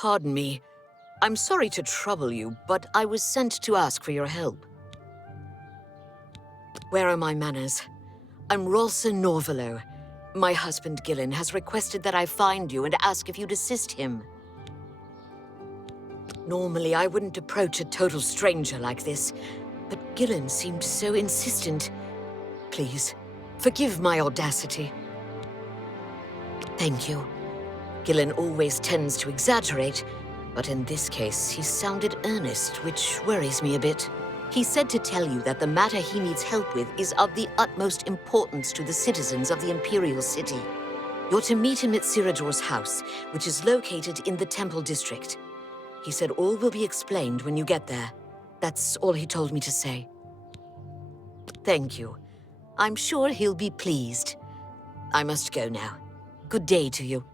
Pardon me. I'm sorry to trouble you, but I was sent to ask for your help. Where are my manners? I'm Rolsa Norvalo. My husband Gillen has requested that I find you and ask if you'd assist him. Normally, I wouldn't approach a total stranger like this, but Gillen seemed so insistent. Please, forgive my audacity. Thank you. Gillen always tends to exaggerate, but in this case, he sounded earnest, which worries me a bit. He said to tell you that the matter he needs help with is of the utmost importance to the citizens of the Imperial City. You're to meet him at Ciridor's house, which is located in the Temple District. He said all will be explained when you get there. That's all he told me to say. Thank you. I'm sure he'll be pleased. I must go now. Good day to you.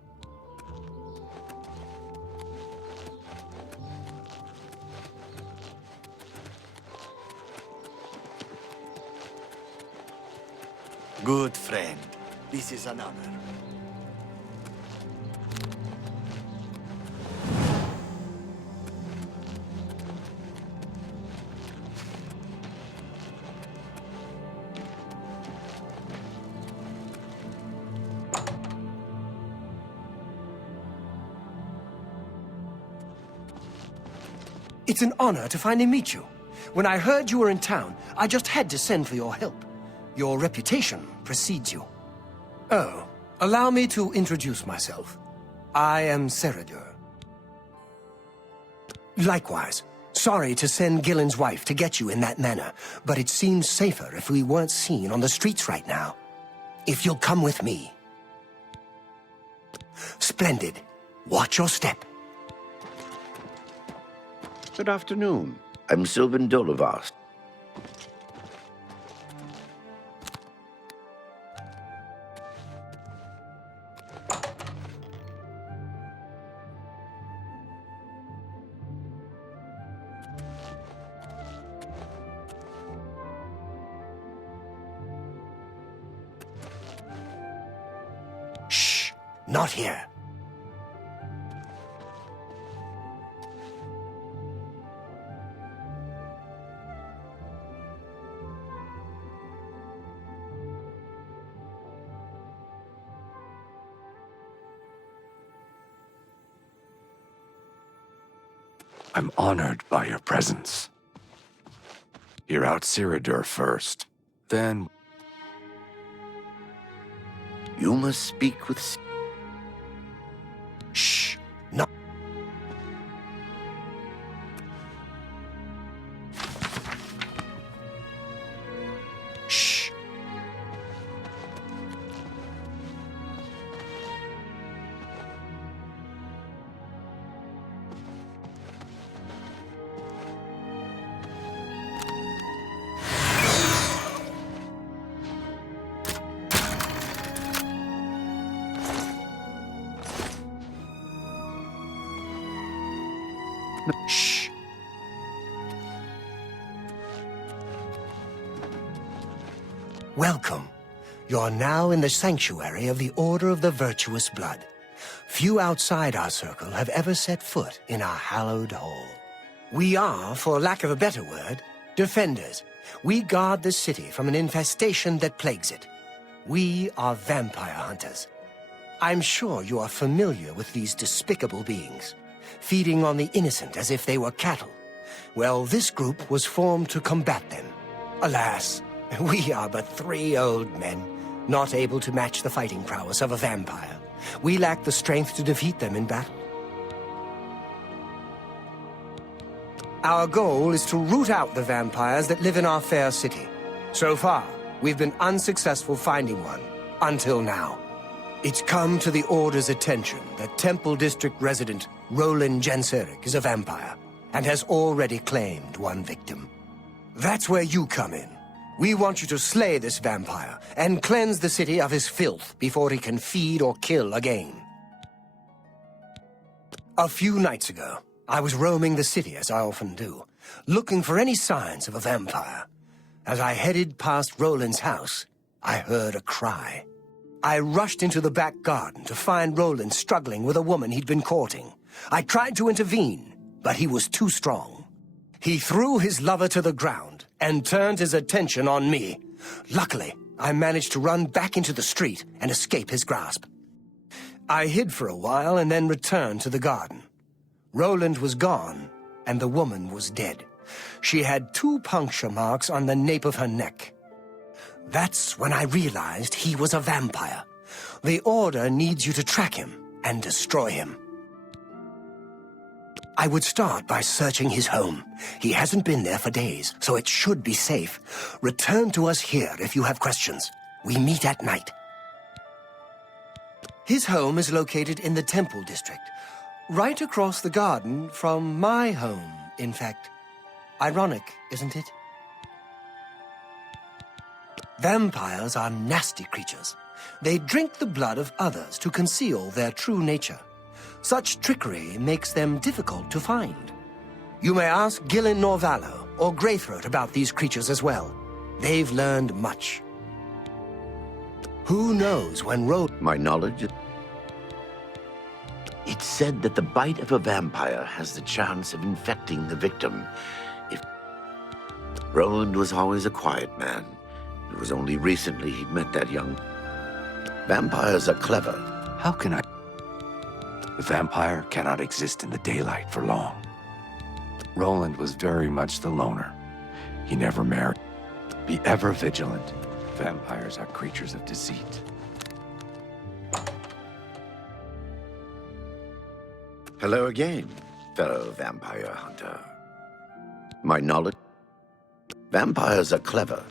Good friend. This is an honor. It's an honor to finally meet you. When I heard you were in town, I just had to send for your help. Your reputation precedes you. Oh, allow me to introduce myself. I am Ciridor. Likewise, sorry to send Gillen's wife to get you in that manner, but it seems safer if we weren't seen on the streets right now. If you'll come with me. Splendid. Watch your step. Good afternoon. I'm Sylvan Dolivast. Shh! Not here. I'm honored by your presence. Hear out Ciridor first, then... You must speak with... Shh! No. Shh! Shh! Welcome. You're now in the sanctuary of the Order of the Virtuous Blood. Few outside our circle have ever set foot in our hallowed hall. We are, for lack of a better word, defenders. We guard the city from an infestation that plagues it. We are vampire hunters. I'm sure you are familiar with these despicable beings, feeding on the innocent as if they were cattle. Well, this group was formed to combat them. Alas, we are but 3 old men, not able to match the fighting prowess of a vampire. We lack the strength to defeat them in battle. Our goal is to root out the vampires that live in our fair city. So far, we've been unsuccessful finding one, until now. It's come to the Order's attention that Temple District resident Roland Janseric is a vampire, and has already claimed one victim. That's where you come in. We want you to slay this vampire, and cleanse the city of his filth before he can feed or kill again. A few nights ago, I was roaming the city as I often do, looking for any signs of a vampire. As I headed past Roland's house, I heard a cry. I rushed into the back garden to find Roland struggling with a woman he'd been courting. I tried to intervene, but he was too strong. He threw his lover to the ground and turned his attention on me. Luckily, I managed to run back into the street and escape his grasp. I hid for a while and then returned to the garden. Roland was gone, and the woman was dead. She had 2 puncture marks on the nape of her neck. That's when I realized he was a vampire. The Order needs you to track him and destroy him. I would start by searching his home. He hasn't been there for days, so it should be safe. Return to us here if you have questions. We meet at night. His home is located in the Temple District, right across the garden from my home, in fact. Ironic, isn't it? Vampires are nasty creatures. They drink the blood of others to conceal their true nature. Such trickery makes them difficult to find. You may ask Gillen Norvallo or Greythroat about these creatures as well. They've learned much. Who knows when My knowledge... It's said that the bite of a vampire has the chance of infecting the victim. If Roland was always a quiet man. It was only recently he'd met that young... Vampires are clever. How can I... The vampire cannot exist in the daylight for long. Roland was very much the loner. He never married. Be ever vigilant. Vampires are creatures of deceit. Hello again, fellow vampire hunter. My knowledge... Vampires are clever.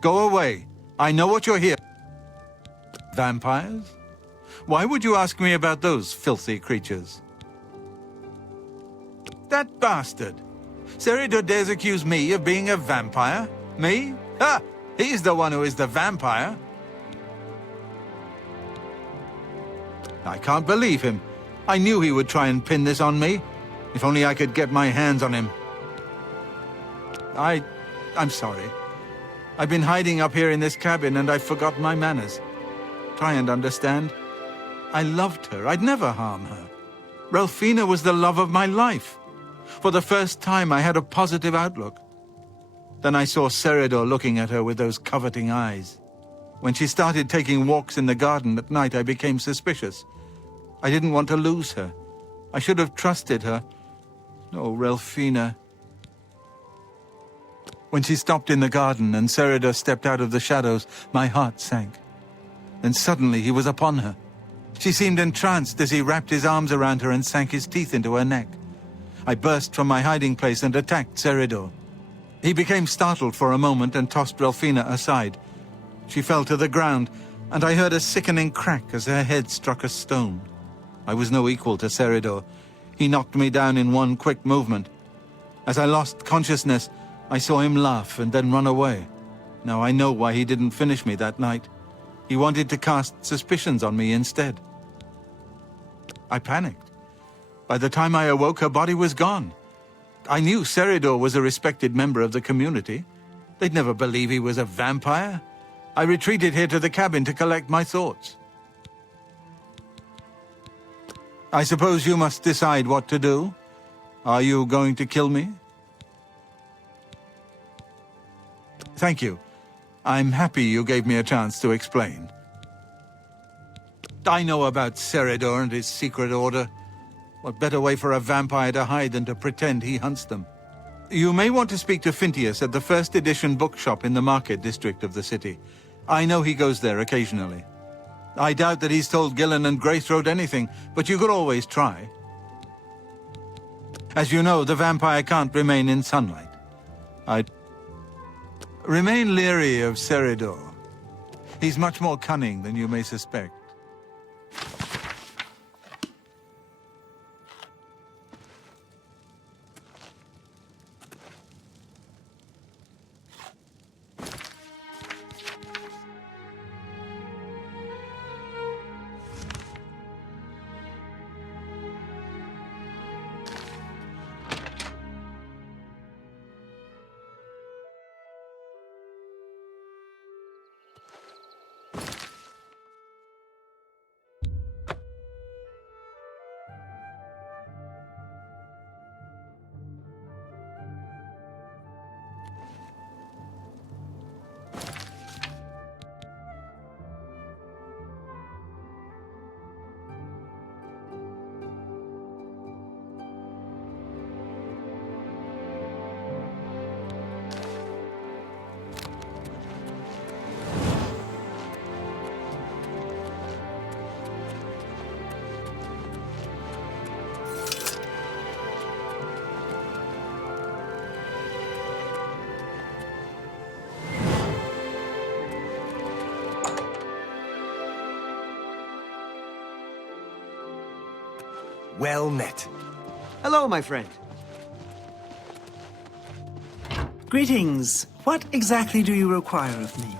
Go away. I know what you're here. Vampires? Why would you ask me about those filthy creatures? That bastard! Seridor dares accuse me of being a vampire? Me? Ha! He's the one who is the vampire. I can't believe him. I knew he would try and pin this on me. If only I could get my hands on him. I'm sorry. I've been hiding up here in this cabin and I've forgotten my manners. Try and understand. I loved her. I'd never harm her. Ralphina was the love of my life. For the first time, I had a positive outlook. Then I saw Seridor looking at her with those coveting eyes. When she started taking walks in the garden at night, I became suspicious. I didn't want to lose her. I should have trusted her. Oh, Ralphina. When she stopped in the garden and Seridor stepped out of the shadows, my heart sank. Then suddenly he was upon her. She seemed entranced as he wrapped his arms around her and sank his teeth into her neck. I burst from my hiding place and attacked Seridor. He became startled for a moment and tossed Ralphina aside. She fell to the ground, and I heard a sickening crack as her head struck a stone. I was no equal to Seridor. He knocked me down in one quick movement. As I lost consciousness, I saw him laugh and then run away. Now I know why he didn't finish me that night. He wanted to cast suspicions on me instead. I panicked. By the time I awoke, her body was gone. I knew Seridor was a respected member of the community. They'd never believe he was a vampire. I retreated here to the cabin to collect my thoughts. I suppose you must decide what to do. Are you going to kill me? Thank you. I'm happy you gave me a chance to explain. I know about Seridor and his secret order. What better way for a vampire to hide than to pretend he hunts them? You may want to speak to Phintius at the first edition bookshop in the market district of the city. I know he goes there occasionally. I doubt that he's told Gillen and Greythroat anything, but you could always try. As you know, the vampire can't remain in sunlight. Remain leery of Seridor. He's much more cunning than you may suspect. Well met. Hello, my friend. Greetings. What exactly do you require of me?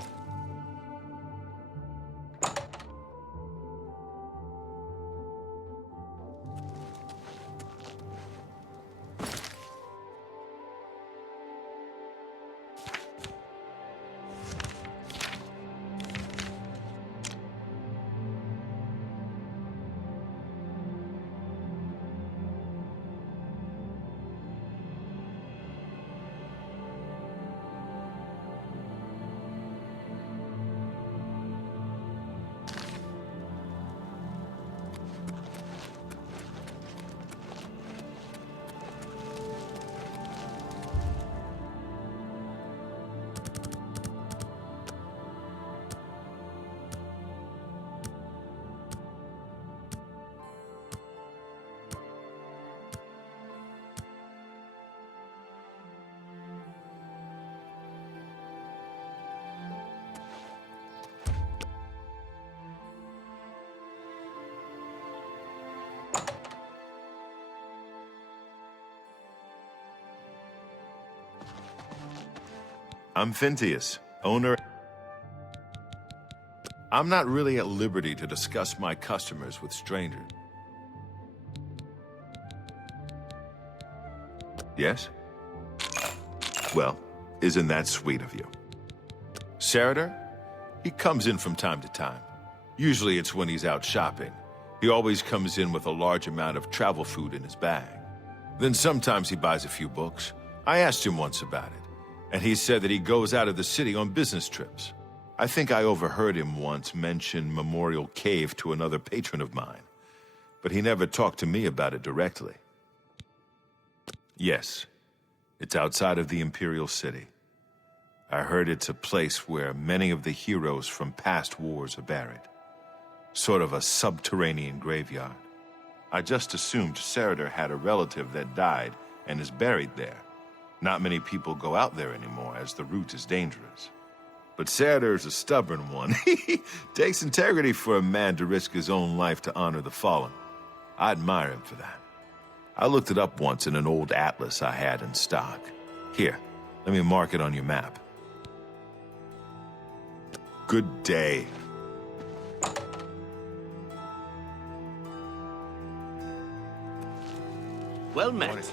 I'm Phintius, owner. I'm not really at liberty to discuss my customers with strangers. Yes? Well, isn't that sweet of you? Sarader? He comes in from time to time. Usually it's when he's out shopping. He always comes in with a large amount of travel food in his bag. Then sometimes he buys a few books. I asked him once about it, and he said that he goes out of the city on business trips. I think I overheard him once mention Memorial Cave to another patron of mine, but he never talked to me about it directly. Yes, it's outside of the Imperial City. I heard it's a place where many of the heroes from past wars are buried. Sort of a subterranean graveyard. I just assumed Sarader had a relative that died and is buried there. Not many people go out there anymore, as the route is dangerous. But Sarader's a stubborn one. Takes integrity for a man to risk his own life to honor the fallen. I admire him for that. I looked it up once in an old atlas I had in stock. Here, let me mark it on your map. Good day. Well met.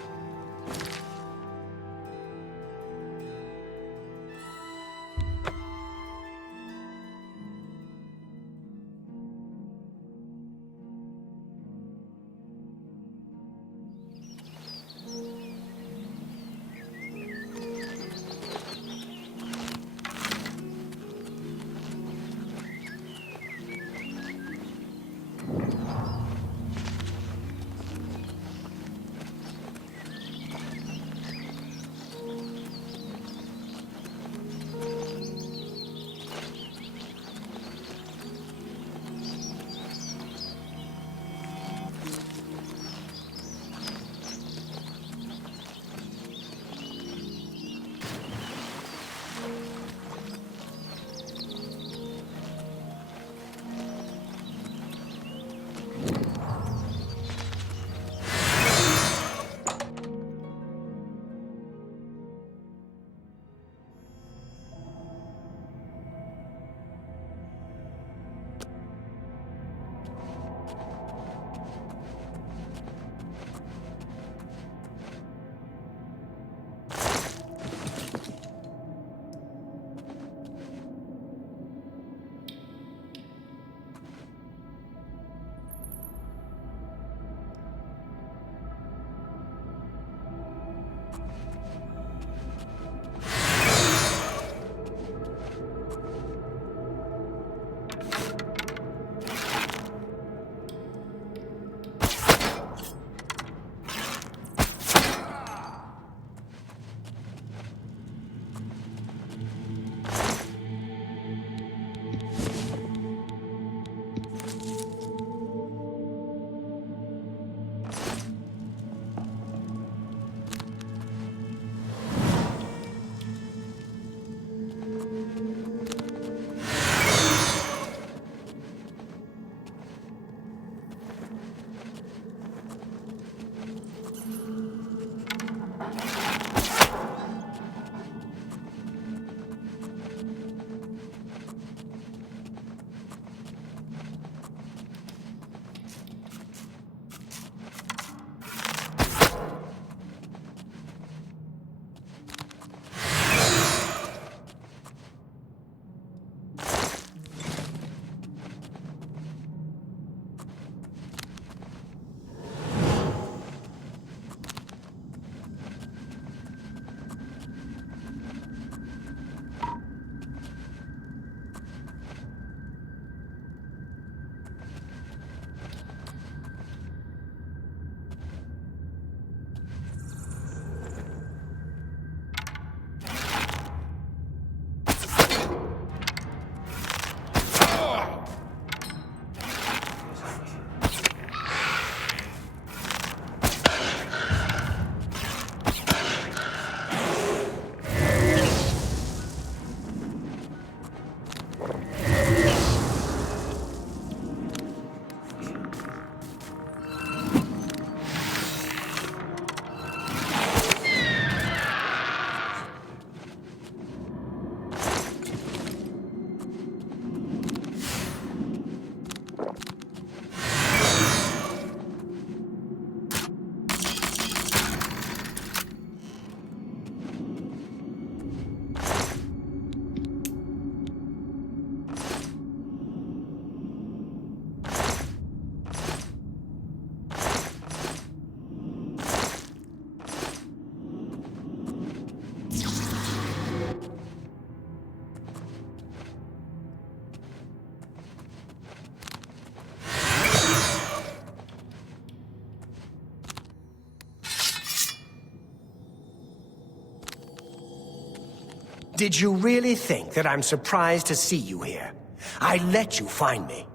Did you really think that I'm surprised to see you here? I let you find me.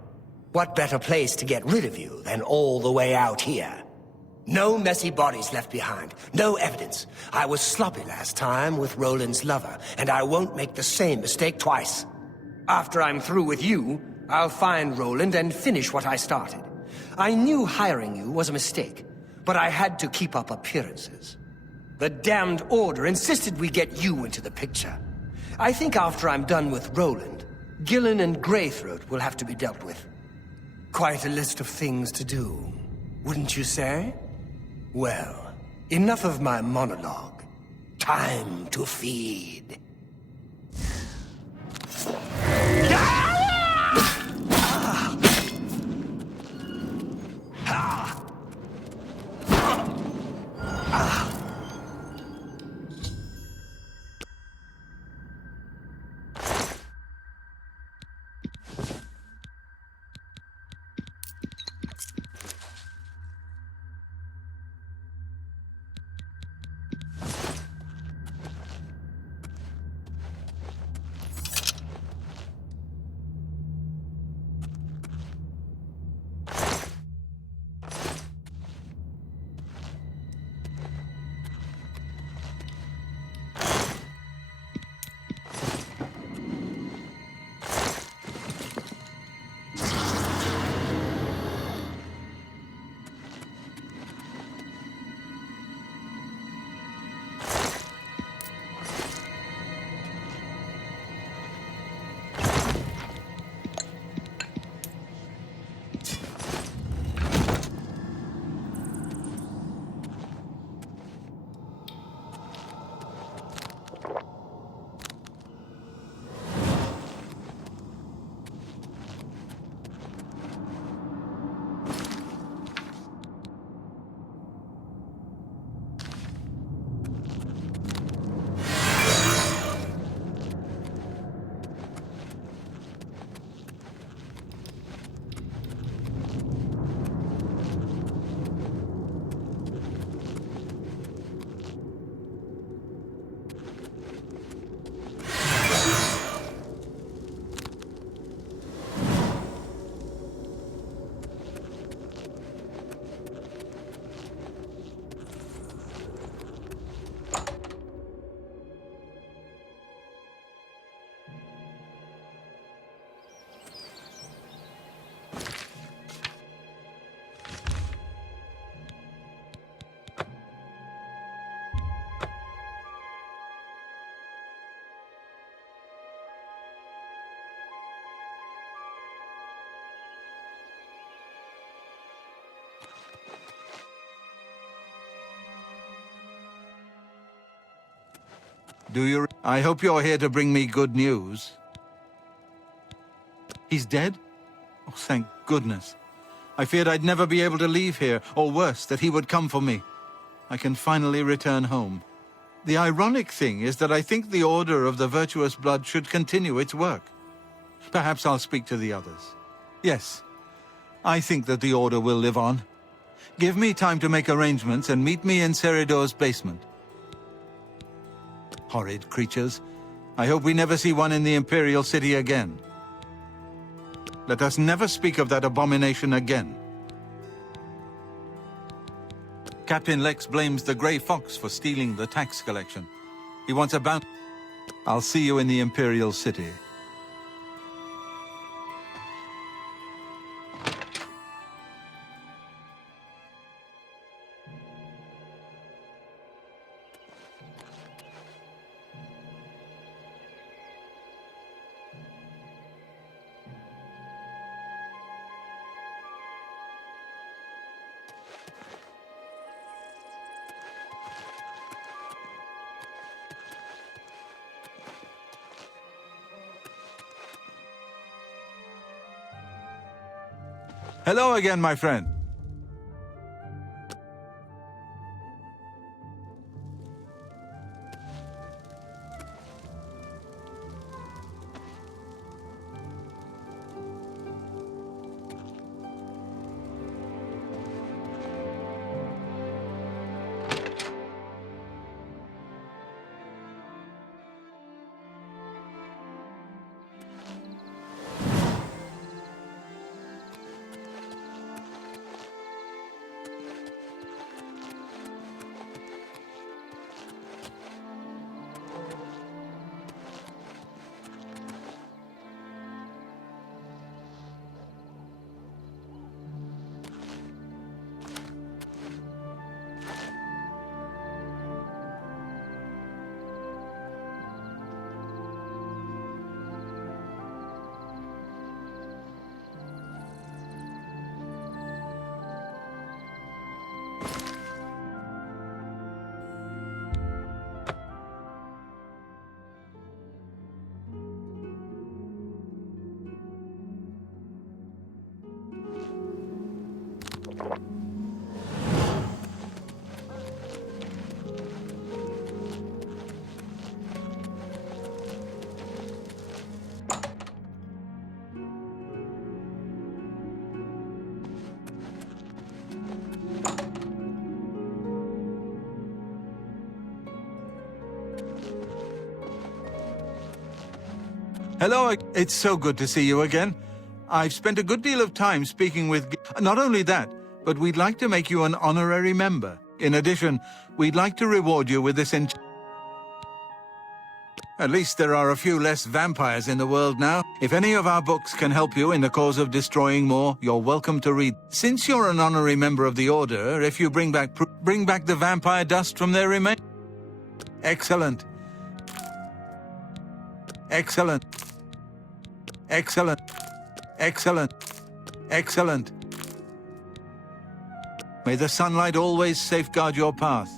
What better place to get rid of you than all the way out here? No messy bodies left behind, no evidence. I was sloppy last time with Roland's lover, and I won't make the same mistake twice. After I'm through with you, I'll find Roland and finish what I started. I knew hiring you was a mistake, but I had to keep up appearances. The damned Order insisted we get you into the picture. I think after I'm done with Roland, Gillen and Greythroat will have to be dealt with. Quite a list of things to do, wouldn't you say? Well, enough of my monologue. Time to feed. I hope you're here to bring me good news. He's dead? Oh, thank goodness. I feared I'd never be able to leave here, or worse, that he would come for me. I can finally return home. The ironic thing is that I think the Order of the Virtuous Blood should continue its work. Perhaps I'll speak to the others. Yes, I think that the Order will live on. Give me time to make arrangements and meet me in Ceridor's basement. Horrid creatures. I hope we never see one in the Imperial City again. Let us never speak of that abomination again. Captain Lex blames the Grey Fox for stealing the tax collection. He wants a bounty. I'll see you in the Imperial City. Hello again, my friend. Hello, it's so good to see you again. I've spent a good deal of time speaking with... Not only that, but we'd like to make you an honorary member. In addition, we'd like to reward you with this At least there are a few less vampires in the world now. If any of our books can help you in the cause of destroying more, you're welcome to read. Since you're an honorary member of the Order, if you bring back the vampire dust from their remains... Excellent. Excellent. Excellent. Excellent. Excellent. May the sunlight always safeguard your path.